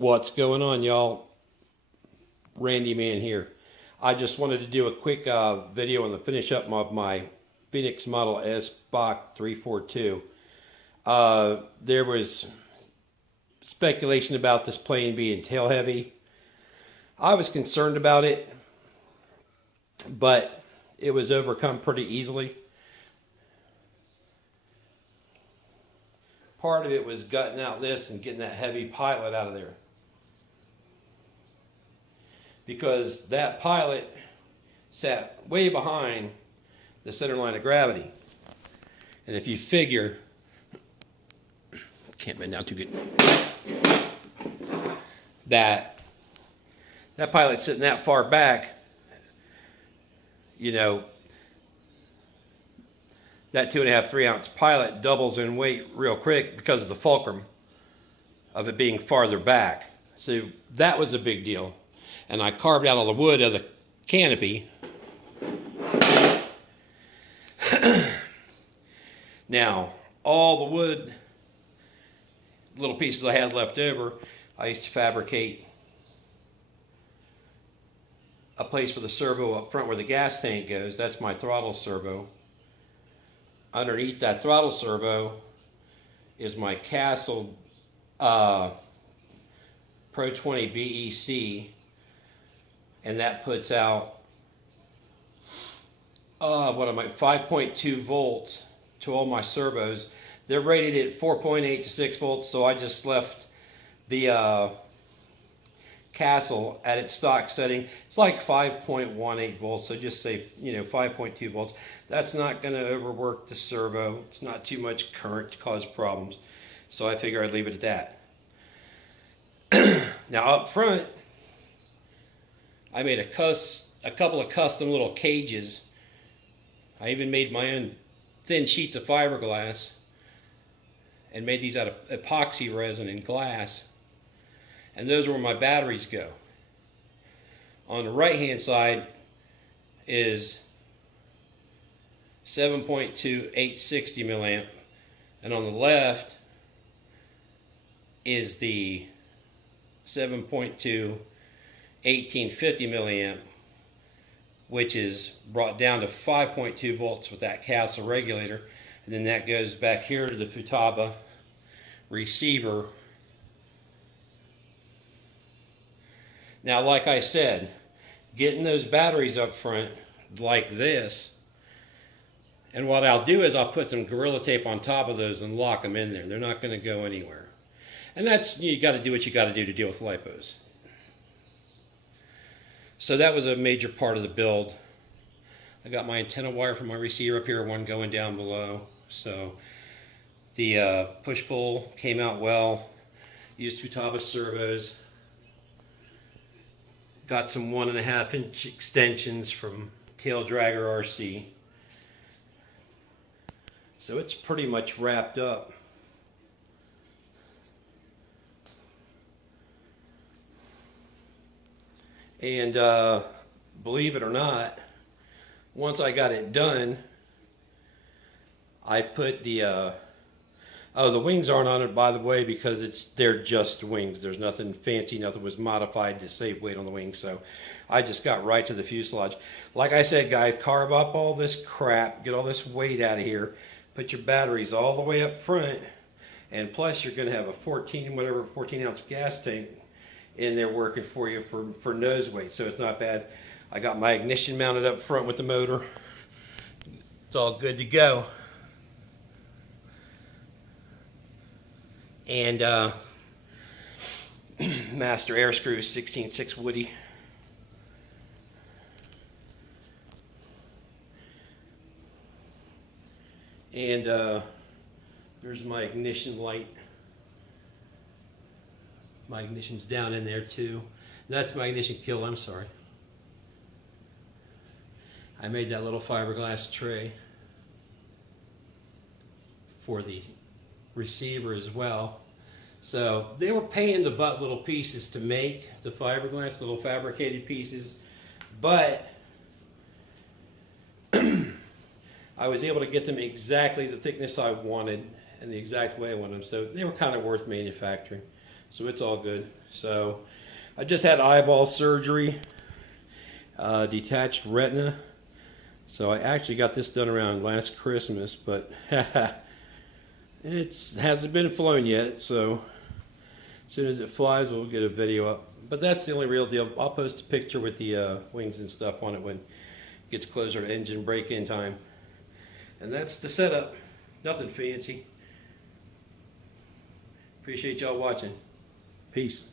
What's going on, y'all? Randy Man here. I just wanted to do a quick video on the finish up of my Phoenix model SBach 342. There was speculation about this plane being tail heavy. I was concerned about it, but it was overcome pretty easily. Part of it was gutting out this and getting that heavy pilot out of there, because that pilot sat way behind the center line of gravity. And if you figure, can't bend down too good, that pilot's sitting that far back, you know, that 2.5, 3 ounce pilot doubles in weight real quick because of the fulcrum of it being farther back. So that was a big deal. And I carved out all the wood of the canopy. Now, all the wood, little pieces I had left over, I used to fabricate a place for the servo up front where the gas tank goes. That's my throttle servo. Underneath that throttle servo is my Castle Pro 20 BEC, and that puts out 5.2 volts to all my servos. They're rated at 4.8 to 6 volts, so I just left the Castle at its stock setting. It's like 5.18 volts, so just say 5.2 volts. That's not going to overwork the servo. It's not too much current to cause problems, so I figure I'd leave it at that. Now up front, I made a couple of custom little cages. I even made my own thin sheets of fiberglass and made these out of epoxy resin and glass. And those are where my batteries go. On the right hand side is 7.2 860 milliamp, and on the left is the 7.2 1850 milliamp, which is brought down to 5.2 volts with that Castle regulator. And then that goes back here to the Futaba receiver. Now, like I said, getting those batteries up front like this, and what I'll do is I'll put some Gorilla Tape on top of those and lock them in there. They're not going to go anywhere. And that's, you got to do what you got to do to deal with lipos. So that was a major part of the build. I got my antenna wire from my receiver up here, one going down below. So the push-pull came out well. Used Futaba servos. Got some 1.5 inch extensions from Tail Dragger RC. So it's pretty much wrapped up. And believe it or not, once I got it done, I put the the wings aren't on it, by the way, because they're just wings. There's nothing fancy, nothing was modified to save weight on the wings, so I just got right to the fuselage. Like I said, guys, carve up all this crap, get all this weight out of here, put your batteries all the way up front, and plus you're going to have a 14 ounce gas tank in there working for you for nose weight, so it's not bad. I got my ignition mounted up front with the motor. It's all good to go. And master Airscrew 16.6 Woody. And there's my ignition light. My ignition's down in there too. That's my ignition kill, I'm sorry. I made that little fiberglass tray for the receiver as well. So they were paying the butt little pieces to make the fiberglass, little fabricated pieces, but I was able to get them exactly the thickness I wanted and the exact way I wanted them, so they were kind of worth manufacturing. so it's all good. So I just had eyeball surgery, detached retina. So I actually got this done around last Christmas, but it hasn't been flown yet. So as soon as it flies, we'll get a video up. But that's the only real deal. I'll post a picture with the wings and stuff on it when it gets closer to engine break-in time. And that's the setup. Nothing fancy. Appreciate y'all watching. Peace.